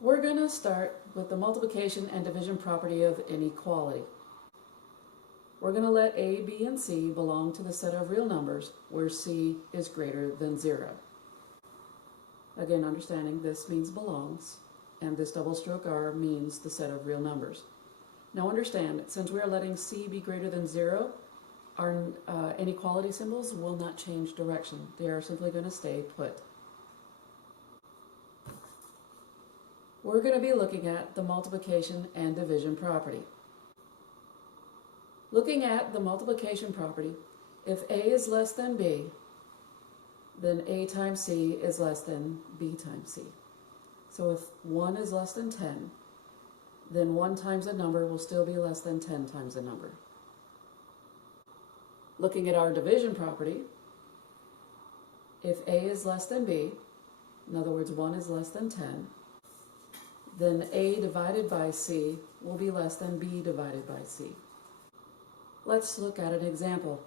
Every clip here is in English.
We're going to start with the multiplication and division property of inequality. We're going to let A, B, and C belong to the set of real numbers where C is greater than 0. Again, understanding this means belongs, and this double stroke R means the set of real numbers. Now understand, since we are letting C be greater than 0, our inequality symbols will not change direction. They are simply going to stay put. We're going to be looking at the multiplication and division property. Looking at the multiplication property, if A is less than B, then A times C is less than B times C. So if 1 is less than 10, then 1 times a number will still be less than 10 times a number. Looking at our division property, if A is less than B, in other words 1 is less than 10, then A divided by C will be less than B divided by C. Let's look at an example.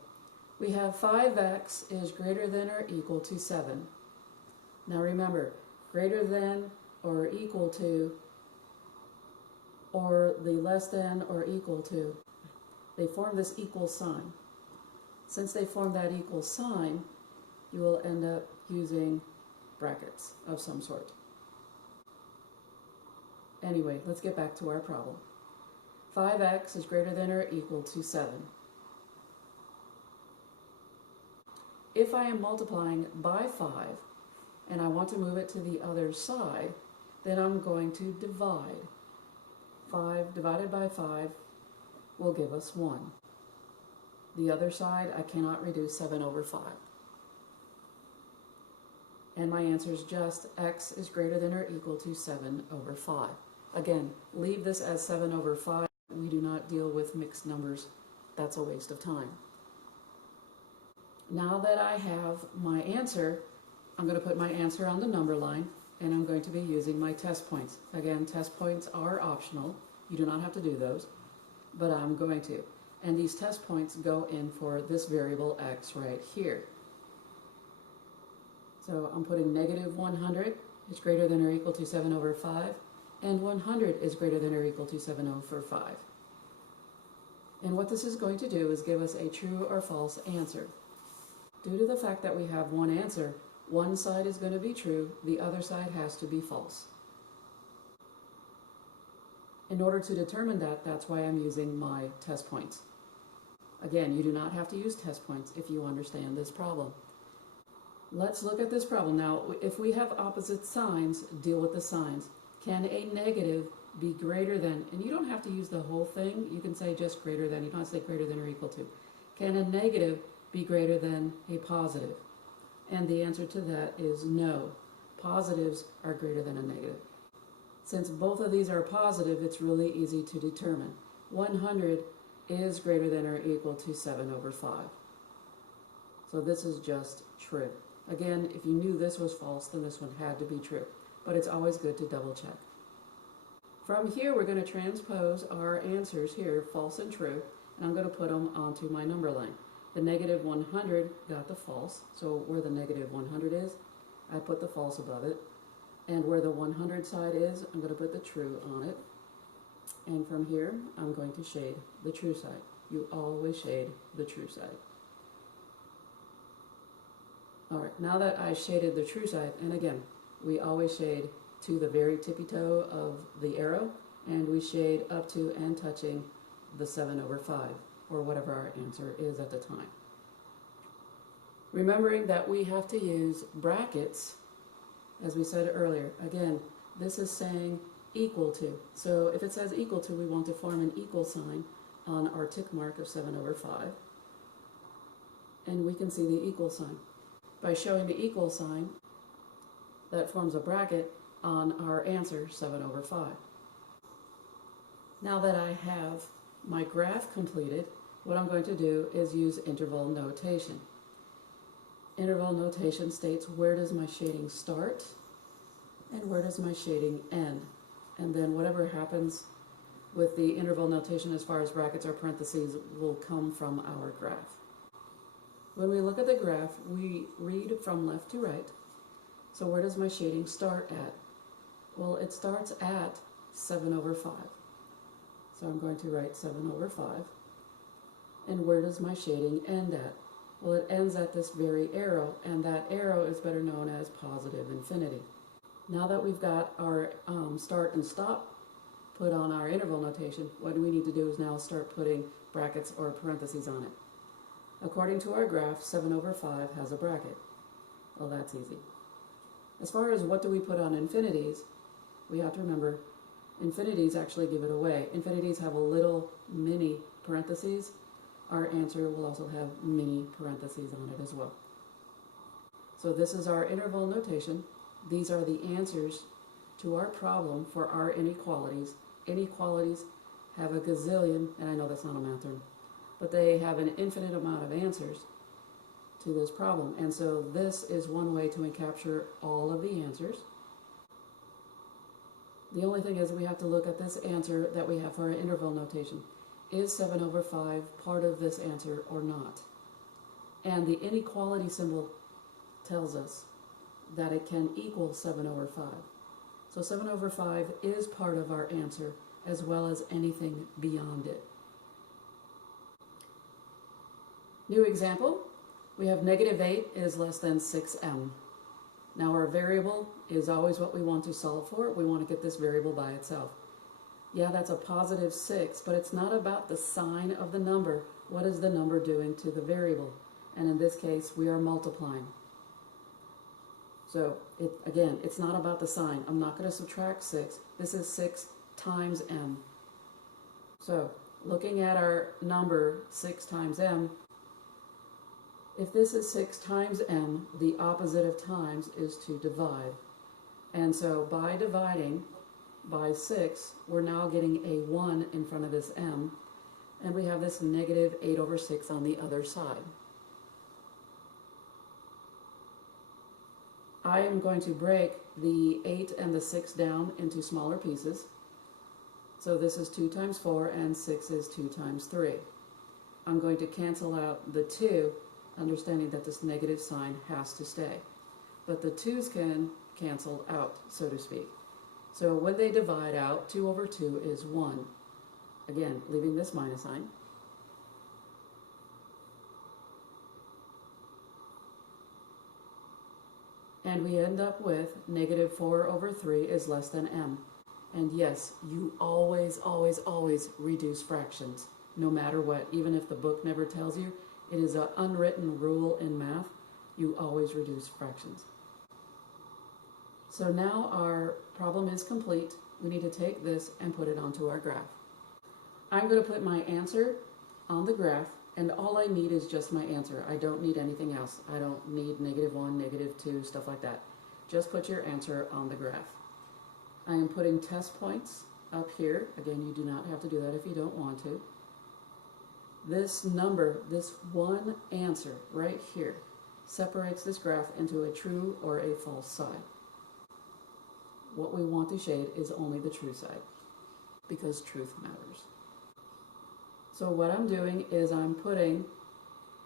We have 5x is greater than or equal to 7. Now remember, greater than or equal to, or the less than or equal to, they form this equal sign. Since they form that equal sign, you will end up using brackets of some sort. Anyway, let's get back to our problem. 5x is greater than or equal to 7. If I am multiplying by 5 and I want to move it to the other side, then I'm going to divide. 5 divided by 5 will give us 1. The other side, I cannot reduce 7 over 5. And my answer is just x is greater than or equal to 7 over 5. Again, leave this as 7 over 5. We do not deal with mixed numbers. That's a waste of time. Now that I have my answer, I'm going to put my answer on the number line, and I'm going to be using my test points. Again, test points are optional. You do not have to do those, but I'm going to. And these test points go in for this variable x right here. So I'm putting negative 100 is greater than or equal to 7 over 5, and 100 is greater than or equal to 7 over 5. And what this is going to do is give us a true or false answer. Due to the fact that we have one answer, one side is going to be true, the other side has to be false. In order to determine that, that's why I'm using my test points. Again, you do not have to use test points if you understand this problem. Let's look at this problem. Now, if we have opposite signs, deal with the signs. Can a negative be greater than, and you don't have to use the whole thing, you can say just greater than, you don't have to say greater than or equal to. Can a negative be greater than a positive? And the answer to that is no. Positives are greater than a negative. Since both of these are positive, it's really easy to determine. 100 is greater than or equal to 7 over 5. So this is just true. Again, if you knew this was false, then this one had to be true. But it's always good to double check. From here, we're going to transpose our answers here, false and true, and I'm going to put them onto my number line. The negative 100 got the false, so where the negative 100 is, I put the false above it. And where the 100 side is, I'm going to put the true on it. And from here, I'm going to shade the true side. You always shade the true side. All right, now that I shaded the true side, and again, we always shade to the very tippy toe of the arrow, and we shade up to and touching the 7 over 5, or whatever our answer is at the time. Remembering that we have to use brackets, as we said earlier. Again, this is saying equal to. So if it says equal to, we want to form an equal sign on our tick mark of 7 over 5. And we can see the equal sign. By showing the equal sign, that forms a bracket on our answer, 7 over 5. Now that I have my graph completed, what I'm going to do is use interval notation. Interval notation states where does my shading start and where does my shading end. And then whatever happens with the interval notation as far as brackets or parentheses will come from our graph. When we look at the graph, we read from left to right. So where does my shading start at? Well, it starts at 7 over 5. So I'm going to write 7 over 5. And where does my shading end at? Well, it ends at this very arrow, and that arrow is better known as positive infinity. Now that we've got our start and stop put on our interval notation, what we need to do is now start putting brackets or parentheses on it. According to our graph, 7 over 5 has a bracket. Well, that's easy. As far as what do we put on infinities, we have to remember infinities actually give it away. Infinities have a little mini parentheses. Our answer will also have mini parentheses on it as well. So this is our interval notation. These are the answers to our problem for our inequalities. Inequalities have a gazillion, and I know that's not a math term, but they have an infinite amount of answers to this problem. And so this is one way to capture all of the answers. The only thing is we have to look at this answer that we have for our interval notation. Is 7 over 5 part of this answer or not? And the inequality symbol tells us that it can equal 7 over 5. So 7 over 5 is part of our answer as well as anything beyond it. New example, we have -8 is less than 6m. Now our variable is always what we want to solve for. We want to get this variable by itself. Yeah, that's a positive 6, but it's not about the sign of the number. What is the number doing to the variable? And in this case, we are multiplying. So, again, it's not about the sign. I'm not going to subtract 6. This is 6 times m. So, looking at our number 6 times m, if this is 6 times m, the opposite of times is to divide. And so, by dividing by 6, we're now getting a 1 in front of this m, and we have this -8 over 6 on the other side. I am going to break the 8 and the 6 down into smaller pieces. So this is 2 times 4, and 6 is 2 times 3. I'm going to cancel out the 2, understanding that this negative sign has to stay. But the 2's can cancel out, so to speak. So when they divide out, 2 over 2 is 1. Again, leaving this minus sign. And we end up with -4 over 3 is less than m. And yes, you always, always, always reduce fractions, no matter what. Even if the book never tells you, it is an unwritten rule in math. You always reduce fractions. So now our problem is complete. We need to take this and put it onto our graph. I'm going to put my answer on the graph, and all I need is just my answer. I don't need anything else. I don't need -1, -2, stuff like that. Just put your answer on the graph. I am putting test points up here. Again, you do not have to do that if you don't want to. This number, this one answer right here, separates this graph into a true or a false side. What we want to shade is only the true side, because truth matters. So what I'm doing is I'm putting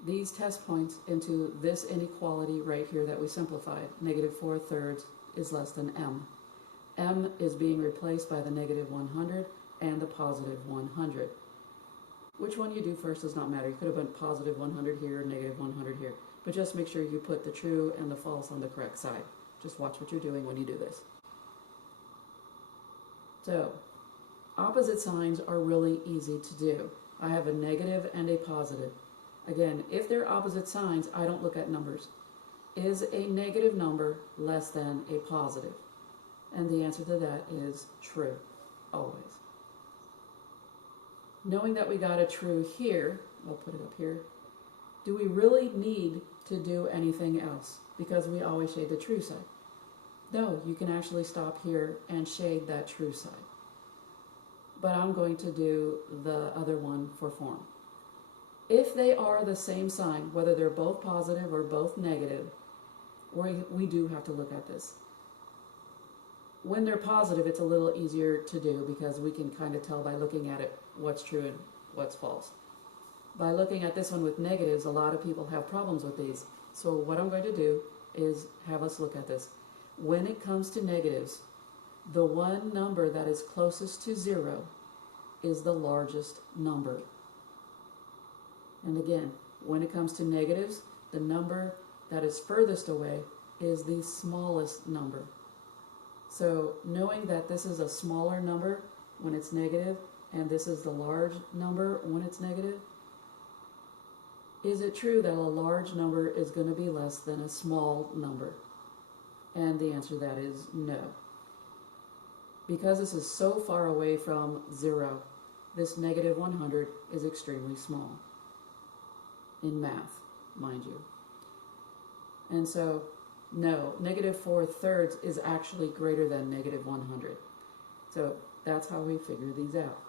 these test points into this inequality right here that we simplified. -4/3 is less than m. M is being replaced by the -100 and the +100. Which one you do first does not matter. You could have put +100 here, -100 here. But just make sure you put the true and the false on the correct side. Just watch what you're doing when you do this. So, opposite signs are really easy to do. I have a negative and a positive. Again, if they're opposite signs, I don't look at numbers. Is a negative number less than a positive? And the answer to that is true, always. Knowing that we got a true here, I'll put it up here, do we really need to do anything else? Because we always shade the true side. No, you can actually stop here and shade that true side. But I'm going to do the other one for form. If they are the same sign, whether they're both positive or both negative, we do have to look at this. When they're positive, it's a little easier to do because we can kind of tell by looking at it what's true and what's false. By looking at this one with negatives, a lot of people have problems with these. So what I'm going to do is have us look at this. When it comes to negatives, the one number that is closest to 0 is the largest number. And again, when it comes to negatives, the number that is furthest away is the smallest number. So knowing that this is a smaller number when it's negative, and this is the large number when it's negative, is it true that a large number is going to be less than a small number? And the answer to that is no. Because this is so far away from 0, this negative 100 is extremely small. In math, mind you. And so, no, negative 4/3 is actually greater than negative 100. So that's how we figure these out.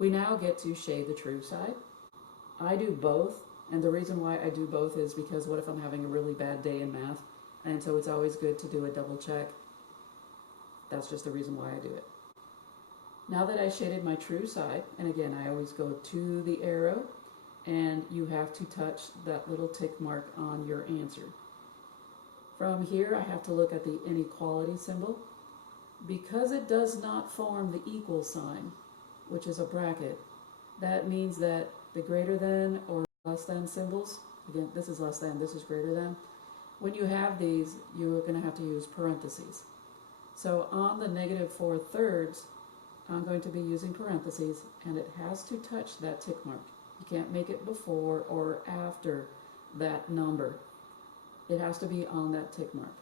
We now get to shade the true side. I do both, and the reason why I do both is because what if I'm having a really bad day in math, and so it's always good to do a double check. That's just the reason why I do it. Now that I shaded my true side, and again, I always go to the arrow, and you have to touch that little tick mark on your answer. From here, I have to look at the inequality symbol. Because it does not form the equal sign, which is a bracket, that means that the greater than or less than symbols, again, this is less than, this is greater than, when you have these, you're going to have to use parentheses. So on the negative 4/3, I'm going to be using parentheses, and it has to touch that tick mark. You can't make it before or after that number. It has to be on that tick mark.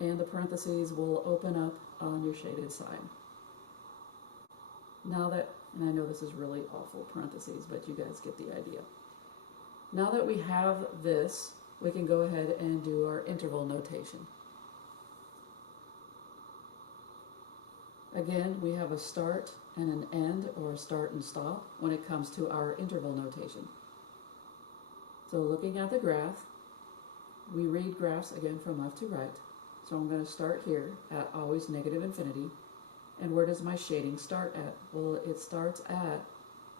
And the parentheses will open up on your shaded side. Now that, and I know this is really awful parentheses, but you guys get the idea. Now that we have this, we can go ahead and do our interval notation. Again, we have a start and an end, or a start and stop, when it comes to our interval notation. So looking at the graph, we read graphs again from left to right. So I'm going to start here at always negative infinity. And where does my shading start at? Well, it starts at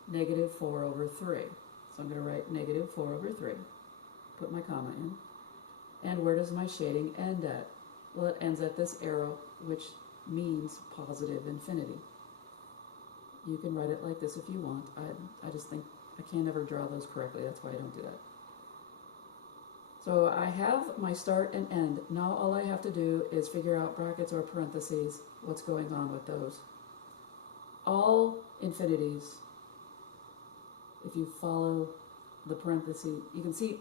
negative 4/3. So I'm going to write negative 4/3, put my comma in. And where does my shading end at? Well, it ends at this arrow, which means positive infinity. You can write it like this if you want. I just think I can't ever draw those correctly. That's why I don't do that. So I have my start and end. Now all I have to do is figure out brackets or parentheses, what's going on with those. All infinities, if you follow the parentheses, you can see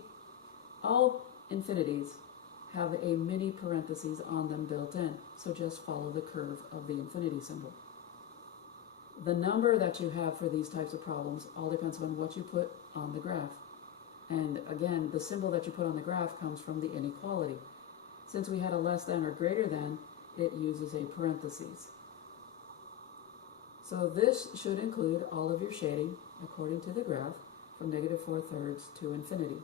all infinities have a mini parentheses on them built in. So just follow the curve of the infinity symbol. The number that you have for these types of problems all depends on what you put on the graph. And again, the symbol that you put on the graph comes from the inequality. Since we had a less than or greater than, it uses a parentheses. So this should include all of your shading according to the graph from negative 4/3 to infinity.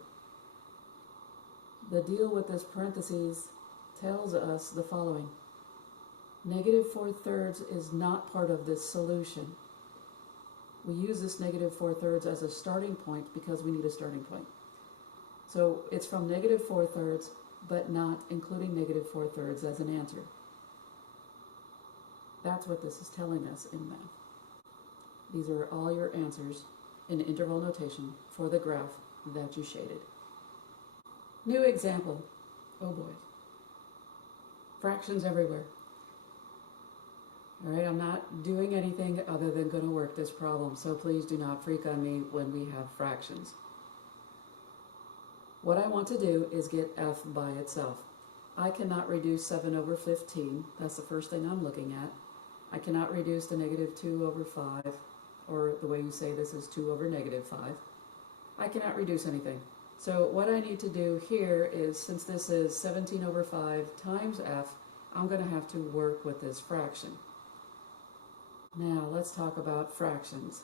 The deal with this parentheses tells us the following. Negative 4/3 is not part of this solution. We use this negative 4/3 as a starting point because we need a starting point. So it's from negative 4/3, but not including negative 4/3 as an answer. That's what this is telling us in math. These are all your answers in interval notation for the graph that you shaded. New example. Oh boy. Fractions everywhere. All right, I'm not doing anything other than going to work this problem, so please do not freak on me when we have fractions. What I want to do is get f by itself. I cannot reduce 7/15. That's the first thing I'm looking at. I cannot reduce the negative 2/5, or the way you say this is 2/-5. I cannot reduce anything. So what I need to do here is, since this is 17/5 times f, I'm going to have to work with this fraction. Now let's talk about fractions.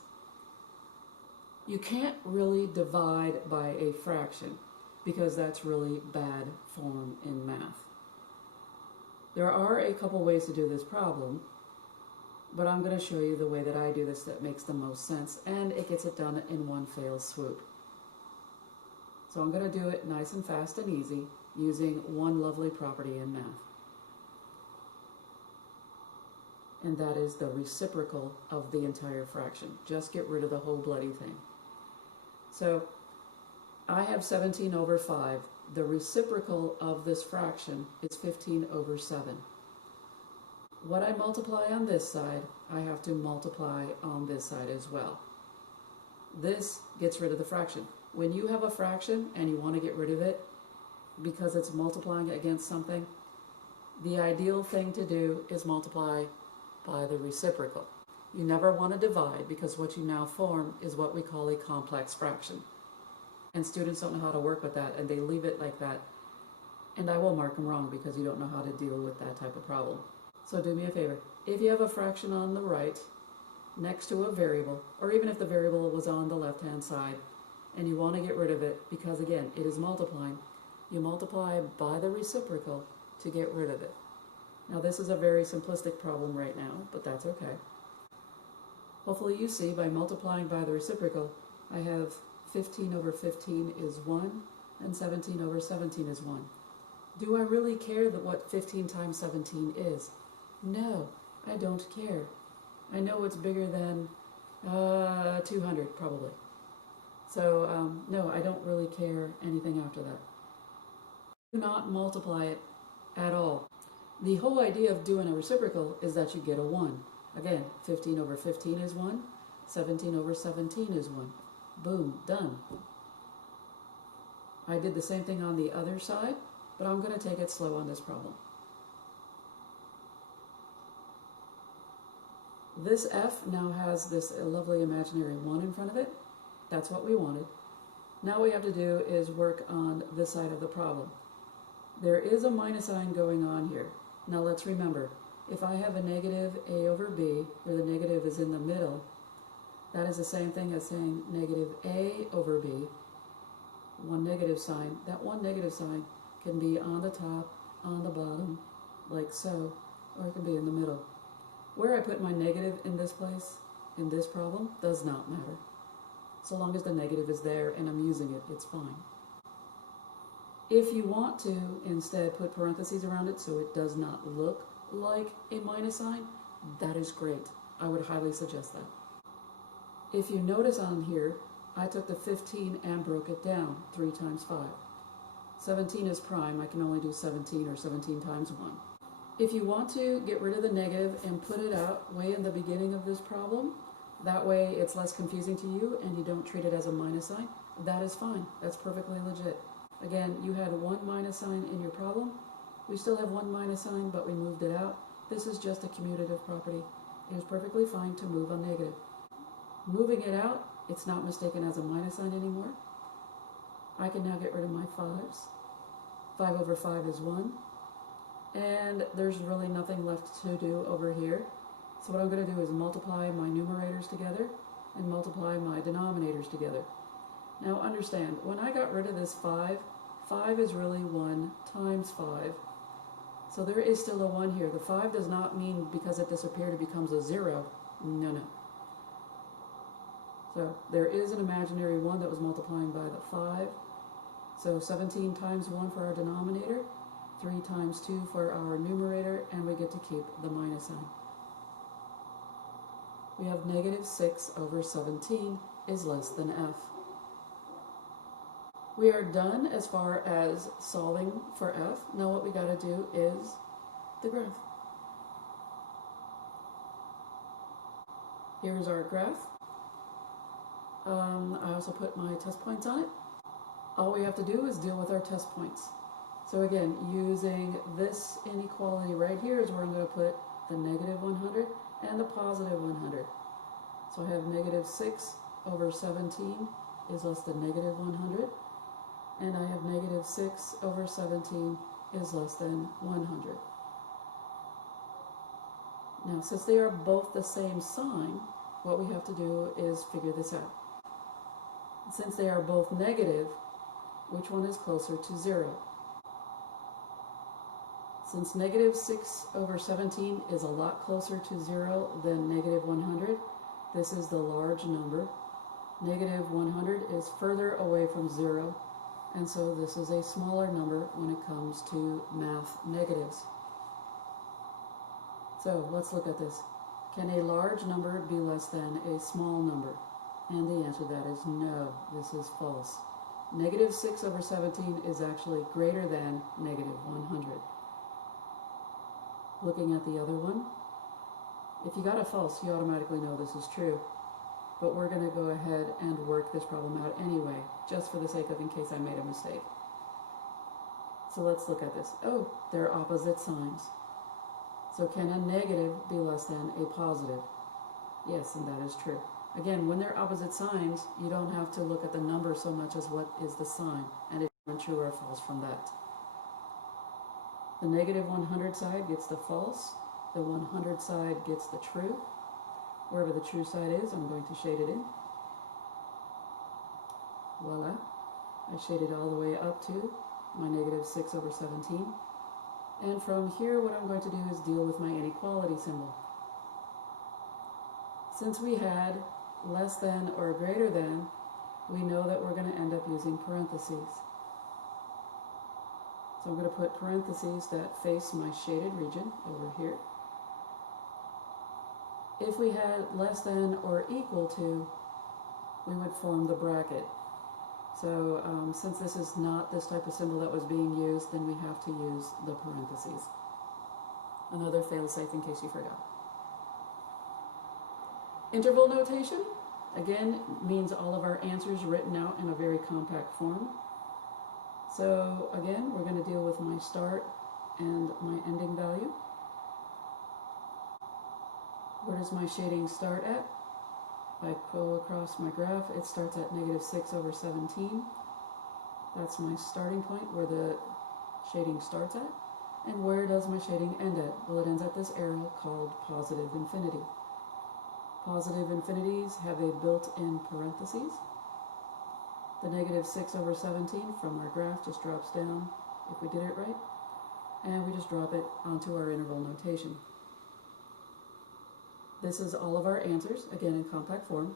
You can't really divide by a fraction because that's really bad form in math. There are a couple ways to do this problem, but I'm going to show you the way that I do this that makes the most sense, and it gets it done in one fell swoop. So I'm going to do it nice and fast and easy using one lovely property in math. And that is the reciprocal of the entire fraction. Just get rid of the whole bloody thing. So I have 17 over 5. The reciprocal of this fraction is 15 over 7. What I multiply on this side, I have to multiply on this side as well. This gets rid of the fraction. When you have a fraction and you want to get rid of it because it's multiplying against something, the ideal thing to do is multiply by the reciprocal. You never want to divide, because what you now form is what we call a complex fraction. And students don't know how to work with that, and they leave it like that. And I will mark them wrong because you don't know how to deal with that type of problem. So do me a favor. If you have a fraction on the right next to a variable, or even if the variable was on the left-hand side, and you want to get rid of it because, again, it is multiplying, you multiply by the reciprocal to get rid of it. Now, this is a very simplistic problem right now, but that's okay. Hopefully you see by multiplying by the reciprocal, I have 15 over 15 is 1, and 17 over 17 is 1. Do I really care that what 15 times 17 is? No, I don't care. I know it's bigger than 200, probably. So, no, I don't really care anything after that. Do not multiply it at all. The whole idea of doing a reciprocal is that you get a 1. Again, 15 over 15 is 1, 17 over 17 is 1. Boom, done. I did the same thing on the other side, but I'm going to take it slow on this problem. This f now has this lovely imaginary 1 in front of it. That's what we wanted. Now what we have to do is work on this side of the problem. There is a minus sign going on here. Now let's remember, if I have a negative a over b, where the negative is in the middle, that is the same thing as saying negative a over b, one negative sign. That one negative sign can be on the top, on the bottom, like so, or it can be in the middle. Where I put my negative in this place, in this problem, does not matter. So long as the negative is there and I'm using it, it's fine. If you want to instead put parentheses around it so it does not look like a minus sign, that is great. I would highly suggest that. If you notice on here, I took the 15 and broke it down 3 times 5. 17 is prime. I can only do 17 or 17 times 1. If you want to get rid of the negative and put it out way in the beginning of this problem, that way it's less confusing to you and you don't treat it as a minus sign, that is fine. That's perfectly legit. Again, you had one minus sign in your problem. We still have one minus sign, but we moved it out. This is just a commutative property. It is perfectly fine to move a negative. Moving it out, it's not mistaken as a minus sign anymore. I can now get rid of my 5's. 5 over 5 is 1. And there's really nothing left to do over here. So what I'm going to do is multiply my numerators together and multiply my denominators together. Now understand, when I got rid of this 5, 5 is really 1 times 5. So there is still a 1 here. The 5 does not mean because it disappeared it becomes a 0. No, no. So there is an imaginary 1 that was multiplying by the 5. So 17 times 1 for our denominator, 3 times 2 for our numerator, and we get to keep the minus sign. We have negative 6 over 17 is less than f. We are done as far as solving for f. Now what we got to do is the graph. Here's our graph. I also put my test points on it. All we have to do is deal with our test points. So again, using this inequality right here is where I'm going to put the negative 100 and the positive 100. So I have negative 6 over 17 is less than negative 100. And I have negative 6 over 17 is less than 100. Now, since they are both the same sign, what we have to do is figure this out. Since they are both negative, which one is closer to 0? Since negative 6 over 17 is a lot closer to 0 than negative 100, this is the large number. Negative 100 is further away from 0. And so this is a smaller number when it comes to math negatives. So let's look at this. Can a large number be less than a small number? And the answer to that is no. This is false. Negative 6 over 17 is actually greater than negative 100. Looking at the other one, if you got a false, you automatically know this is true. But we're going to go ahead and work this problem out anyway, just for the sake of in case I made a mistake. So let's look at this. Oh, they're opposite signs. So can a negative be less than a positive? Yes, and that is true. Again, when they're opposite signs, you don't have to look at the number so much as what is the sign, and it's true or false from that. The negative 100 side gets the false, the 100 side gets the true. Wherever the true side is, I'm going to shade it in. Voila. I shaded all the way up to my negative 6 over 17. And from here, what I'm going to do is deal with my inequality symbol. Since we had less than or greater than, we know that we're going to end up using parentheses. So I'm going to put parentheses that face my shaded region over here. If we had less than or equal to, we would form the bracket. So since this is not this type of symbol that was being used, then we have to use the parentheses. Another fail-safe in case you forgot. Interval notation, again, means all of our answers written out in a very compact form. So again, we're going to deal with my start and my ending value. Where does my shading start at? If I go across my graph, it starts at negative 6 over 17. That's my starting point where the shading starts at. And where does my shading end at? Well, it ends at this arrow called positive infinity. Positive infinities have a built-in parentheses. The negative 6 over 17 from our graph just drops down, if we did it right, and we just drop it onto our interval notation. This is all of our answers, again in compact form.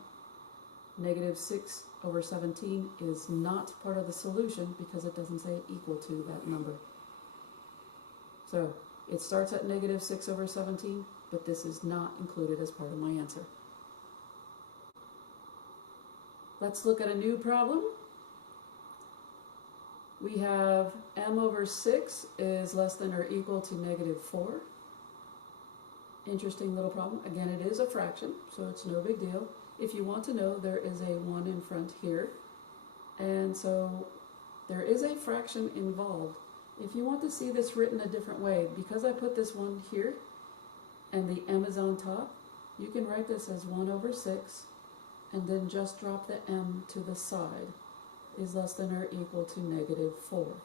Negative 6 over 17 is not part of the solution because it doesn't say equal to that number. So it starts at negative 6 over 17, but this is not included as part of my answer. Let's look at a new problem. We have m over 6 is less than or equal to negative 4. Interesting little problem. Again, it is a fraction, so it's no big deal. If you want to know, there is a 1 in front here. And so there is a fraction involved. If you want to see this written a different way, because I put this 1 here and the m is on top, you can write this as 1 over 6 and then just drop the m to the side is less than or equal to negative 4.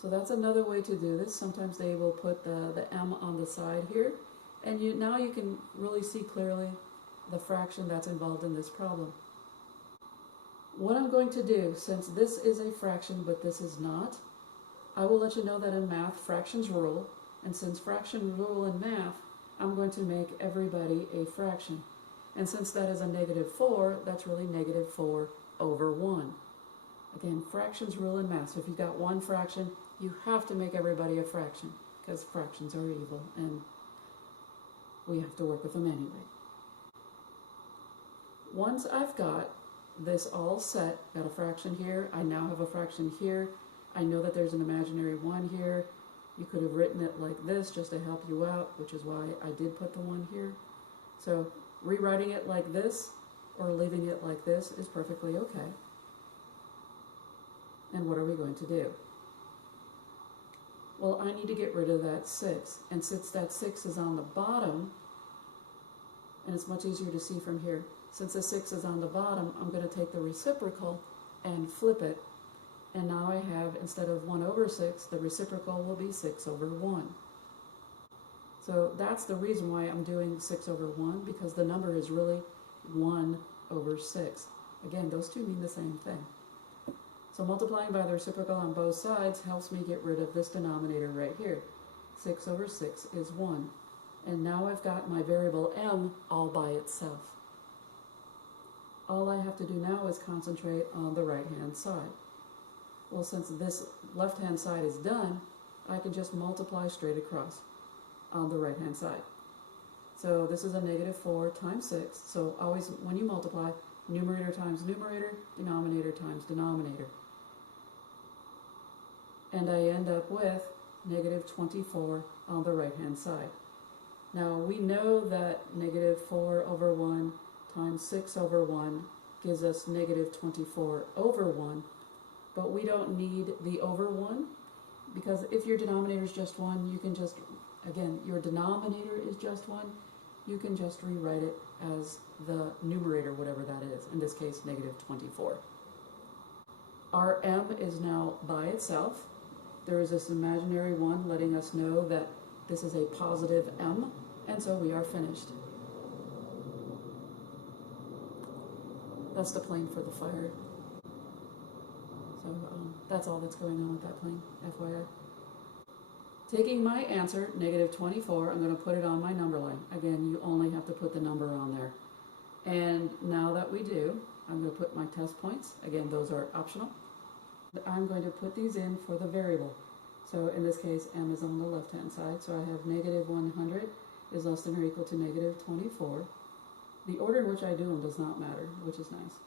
So that's another way to do this. Sometimes they will put the m on the side here. And now you can really see clearly the fraction that's involved in this problem. What I'm going to do, since this is a fraction but this is not, I will let you know that in math, fractions rule. And since fractions rule in math, I'm going to make everybody a fraction. And since that is a negative 4, that's really negative 4 over 1. Again, fractions rule in math. So if you've got one fraction, you have to make everybody a fraction because fractions are evil and we have to work with them anyway. Once I've got this all set, got a fraction here, I now have a fraction here, I know that there's an imaginary 1 here. You could have written it like this just to help you out, which is why I did put the 1 here. So rewriting it like this or leaving it like this is perfectly okay. And what are we going to do? Well, I need to get rid of that 6. And since that 6 is on the bottom, and it's much easier to see from here, since the 6 is on the bottom, I'm going to take the reciprocal and flip it. And now I have, instead of 1 over 6, the reciprocal will be 6 over 1. So that's the reason why I'm doing 6 over 1, because the number is really 1 over 6. Again, those two mean the same thing. So multiplying by the reciprocal on both sides helps me get rid of this denominator right here. 6 over 6 is 1. And now I've got my variable m all by itself. All I have to do now is concentrate on the right-hand side. Well, since this left-hand side is done, I can just multiply straight across on the right-hand side. So this is a negative 4 times 6. So always when you multiply, numerator times numerator, denominator times denominator. And I end up with negative 24 on the right-hand side. Now we know that negative 4 over 1 times 6 over 1 gives us negative 24 over 1, but we don't need the over 1, because if your denominator is just 1, you can just, again, your denominator is just 1, you can just rewrite it as the numerator, whatever that is, in this case negative 24. Our m is now by itself. There is this imaginary 1 letting us know that this is a positive m, and so we are finished. That's the plane for the fire. So that's all that's going on with that plane, FYI. Taking my answer, negative 24, I'm going to put it on my number line. Again, you only have to put the number on there. And now that we do, I'm going to put my test points. Again, those are optional. I'm going to put these in for the variable. So in this case, m is on the left-hand side. So I have negative 100 is less than or equal to negative 24. The order in which I do them does not matter, which is nice.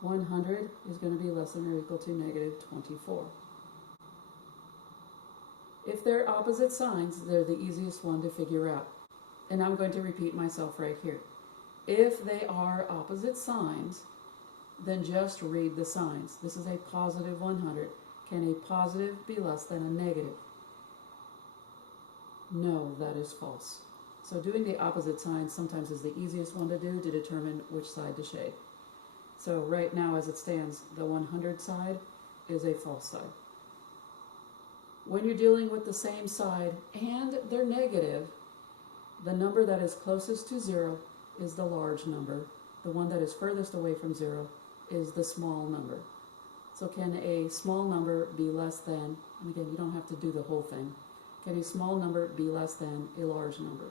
100 is going to be less than or equal to negative 24. If they're opposite signs, they're the easiest one to figure out. And I'm going to repeat myself right here. If they are opposite signs, then just read the signs. This is a positive 100. Can a positive be less than a negative? No, that is false. So doing the opposite signs sometimes is the easiest one to do to determine which side to shade. So right now as it stands, the 100 side is a false side. When you're dealing with the same side and they're negative, the number that is closest to 0 is the large number. The one that is furthest away from 0 is the small number. So can a small number be less than, and again, you don't have to do the whole thing, can a small number be less than a large number?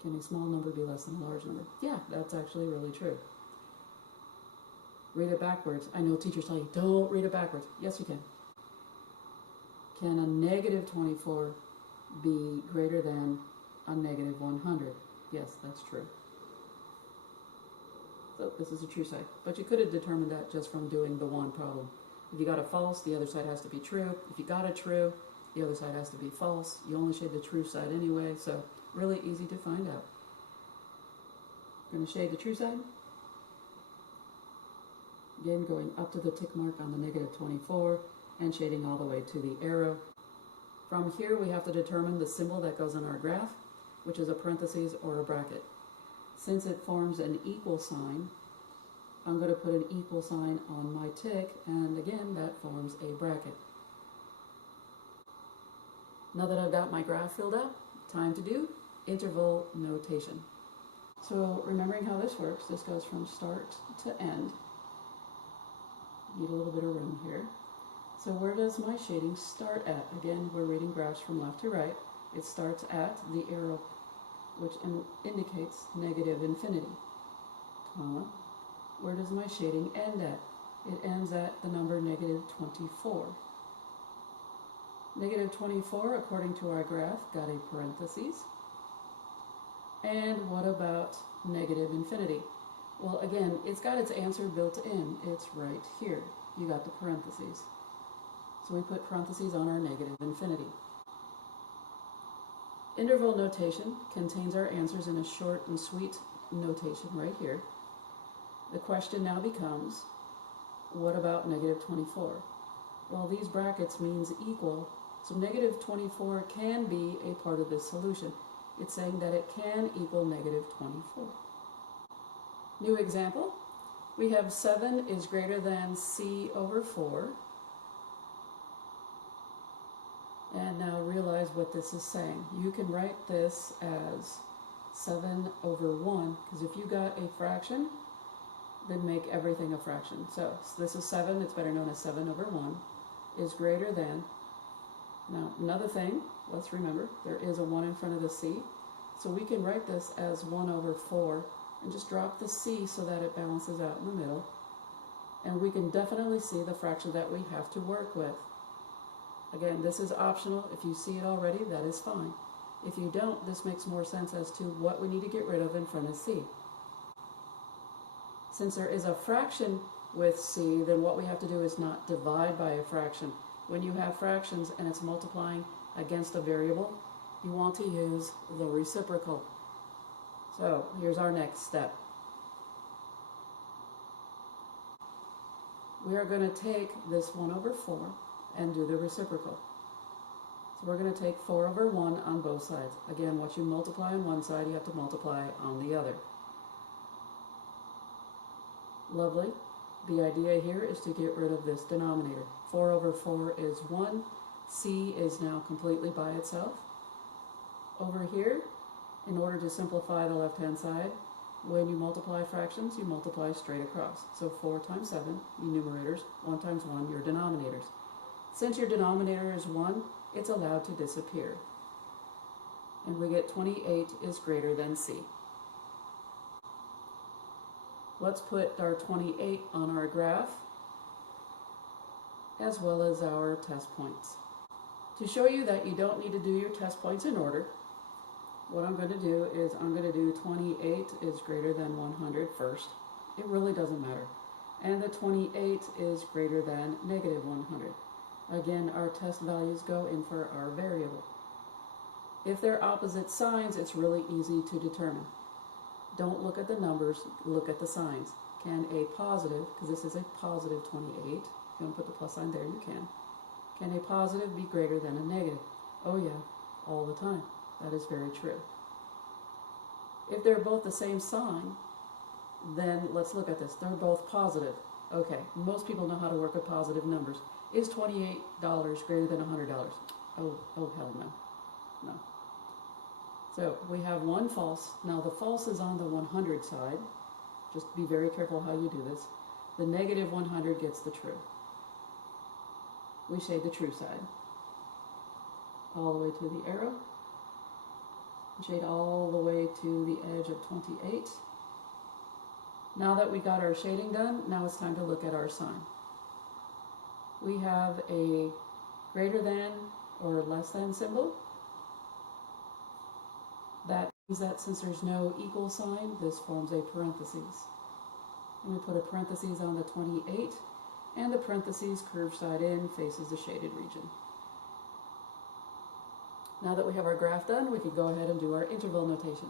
Can a small number be less than a large number? Yeah, that's actually really true. Read it backwards. I know teachers tell you, don't read it backwards. Yes, you can. Can a negative 24 be greater than a negative 100? Yes, that's true. So this is a true side. But you could have determined that just from doing the one problem. If you got a false, the other side has to be true. If you got a true, the other side has to be false. You only shade the true side anyway, so really easy to find out. I'm going to shade the true side. Again, going up to the tick mark on the negative 24 and shading all the way to the arrow. From here, we have to determine the symbol that goes in our graph, which is a parentheses or a bracket. Since it forms an equal sign, I'm going to put an equal sign on my tick, and again, that forms a bracket. Now that I've got my graph filled out, time to do interval notation. So remembering how this works, this goes from start to end. Need a little bit of room here. So where does my shading start at? Again, we're reading graphs from left to right. It starts at the arrow, which indicates negative infinity, comma. Where does my shading end at? It ends at the number negative 24. Negative 24, according to our graph, got a parentheses. And what about negative infinity? Well, again, it's got its answer built in. It's right here. You got the parentheses. So we put parentheses on our negative infinity. Interval notation contains our answers in a short and sweet notation right here. The question now becomes, what about negative 24? Well, these brackets means equal, so negative 24 can be a part of this solution. It's saying that it can equal negative 24. New example, we have 7 is greater than c over 4. And now realize what this is saying. You can write this as 7 over 1, because if you got a fraction, then make everything a fraction. So this is 7, it's better known as 7 over 1, is greater than. Now, another thing, let's remember, there is a 1 in front of the c. So we can write this as 1 over 4, and just drop the c so that it balances out in the middle. And we can definitely see the fraction that we have to work with. Again, this is optional. If you see it already, that is fine. If you don't, this makes more sense as to what we need to get rid of in front of C. Since there is a fraction with C, then what we have to do is not divide by a fraction. When you have fractions and it's multiplying against a variable, you want to use the reciprocal. So here's our next step. We are going to take this 1 over 4 and do the reciprocal. So we're going to take 4 over 1 on both sides. Again, what you multiply on one side, you have to multiply on the other. Lovely. The idea here is to get rid of this denominator. 4 over 4 is 1. C is now completely by itself. Over here, in order to simplify the left-hand side, when you multiply fractions, you multiply straight across. So 4 times 7, your numerators, 1 times 1, your denominators. Since your denominator is 1, it's allowed to disappear. And we get 28 is greater than C. Let's put our 28 on our graph, as well as our test points. To show you that you don't need to do your test points in order, what I'm going to do is I'm going to do 28 is greater than 100 first. It really doesn't matter. And the 28 is greater than negative 100. Again, our test values go in for our variable. If they're opposite signs, it's really easy to determine. Don't look at the numbers, look at the signs. Can a positive, because this is a positive 28, if you want to put the plus sign there, you can a positive be greater than a negative? Oh yeah, all the time. That is very true. If they're both the same sign, then let's look at this. They're both positive. Okay, most people know how to work with positive numbers. Is $28 greater than $100? Oh hell no. No. So we have one false. Now the false is on the 100 side. Just be very careful how you do this. The negative 100 gets the true. We shade the true side. All the way to the arrow. Shade all the way to the edge of 28. Now that we got our shading done, now it's time to look at our sign. We have a greater than or less than symbol. That means that since there's no equal sign, this forms a parentheses. And we put a parentheses on the 28, and the parentheses curved side in faces the shaded region. Now that we have our graph done, we can go ahead and do our interval notation.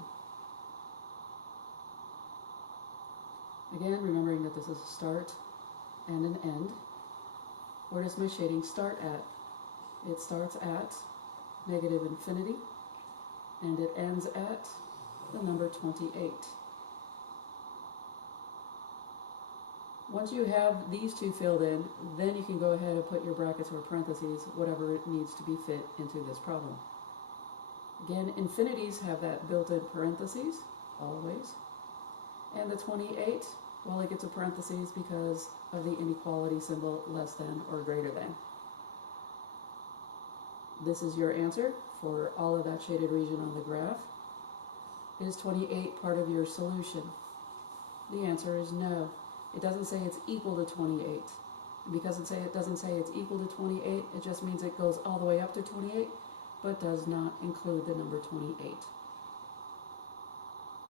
Again, remembering that this is a start and an end. Where does my shading start at? It starts at negative infinity, and it ends at the number 28. Once you have these two filled in, then you can go ahead and put your brackets or parentheses, whatever it needs to be fit into this problem. Again, infinities have that built-in parentheses, always. And the 28, well, it gets a parentheses because of the inequality symbol, less than or greater than. This is your answer for all of that shaded region on the graph. Is 28 part of your solution? The answer is no. It doesn't say it's equal to 28. And because it doesn't say it's equal to 28, it just means it goes all the way up to 28, but does not include the number 28.